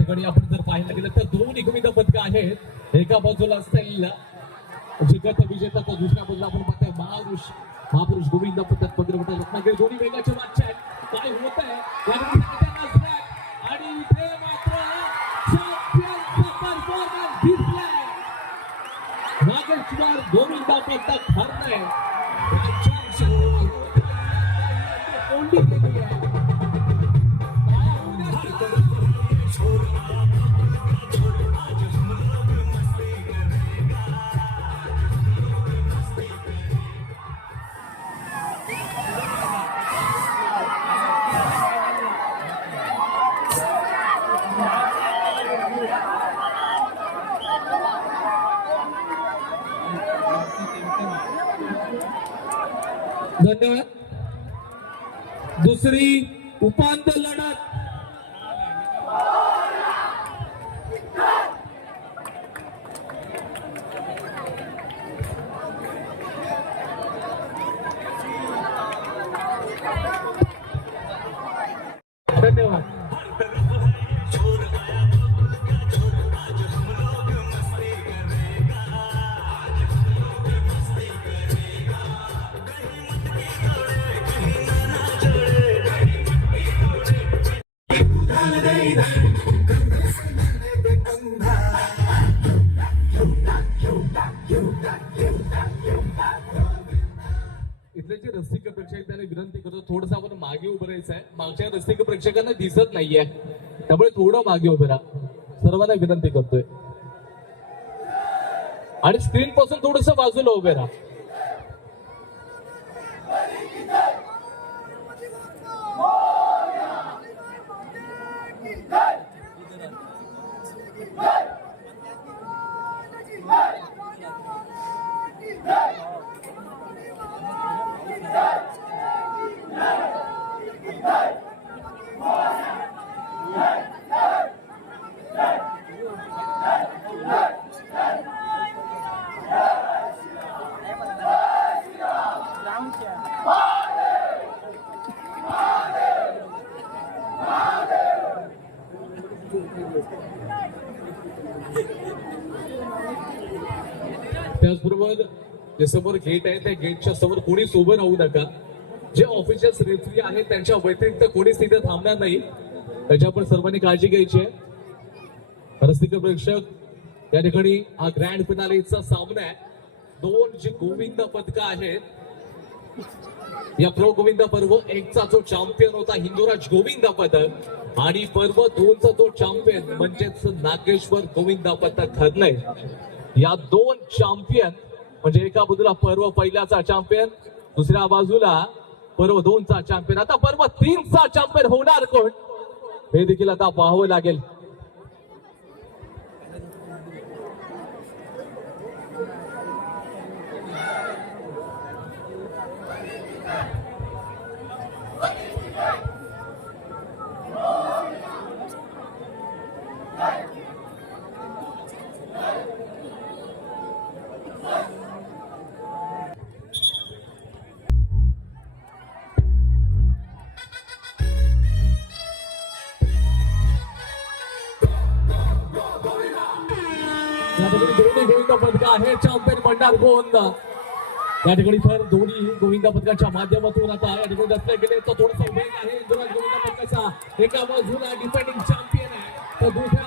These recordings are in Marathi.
ठिकाणी आपण जर पाहायला गेलं तर दोन एकविध पदक आहेत. एका बाजूला सैल जगत विजेता तर दुसऱ्या बाजूला आपण पाहतोय महापुरुष महापुरुष गोविंद पदक पंधरा रत्नागिरी दोन्ही वेगाच्या मागच्या आहेत. काय होत आहे आणि इथे मात्र नागेश्वर गोविंदा पदक हरलंय. राज्याची कोंडी केली आहे. धन्यवाद. दुसरी उपांत्य लढत. रसिक प्रेक्षक विनंती करतो थोडस आपण मागे उभं राहायचं आहे. मागच्या रसिक प्रेक्षकांना दिसत नाहीये. त्यामुळे थोडं मागे उभे राहा. सर्वांना विनंती करतोय. आणि स्क्रीन पासून थोडस बाजूला उभे राहा. त्याचबरोबर जे समोर गेट आहे त्या गेटच्या समोर कोणीच उभं राहू नका. जे ऑफिशियल रेफरी आहेत त्यांच्या व्यतिरिक्त कोणीच तिथे थांबणार नाही. त्याची आपण सर्वांनी काळजी घ्यायची आहे. रसिक प्रेक्षक या ठिकाणी हा ग्रँड फिनालेचा सामना आहे. दोन जी गोविंद पदक आहेत या प्रो गोविंद पर्व एकचा जो चॅम्पियन होता हिंदुराज गोविंद पदक आणि पर्व दोनचा जो चॅम्पियन म्हणजेच नागेश्वर गोविंद पदक ठरलंय. या दोन चॅम्पियन म्हणजे एका बाजूला पर्व पहिल्याचा चॅम्पियन दुसऱ्या बाजूला पर्व दोनचा चॅम्पियन आता पर्व तीनचा चॅम्पियन होणार कोण? हे देखील आता पाहावं लागेल. या ठिकाणी दोन्ही गोविंद पदक आहे. चॅम्पियन म्हणणार कोण या ठिकाणी सर दोन्ही गोविंदा पदकाच्या माध्यमातून आता या ठिकाणी रचले गेले तर थोडासा वेग आहे. इंदुराज गोविंदा पदकाचा एका बाजूला डिफेंडिंग चॅम्पियन आहे. तर दुसऱ्या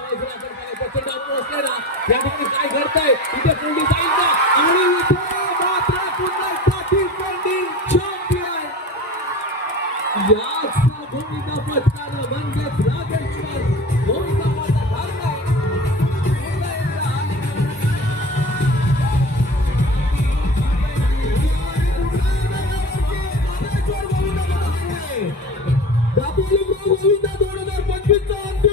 बाजूला या ठिकाणी काय घडतंय? इथे कोणी जाईल का? आणि ಧೋರಣೆ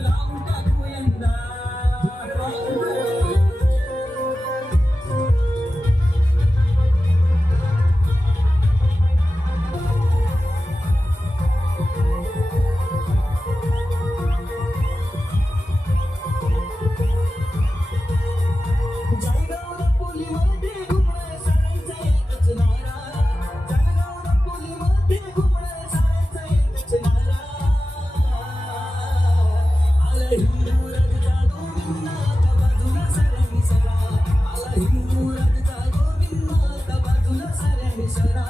lang taguyanda. సరా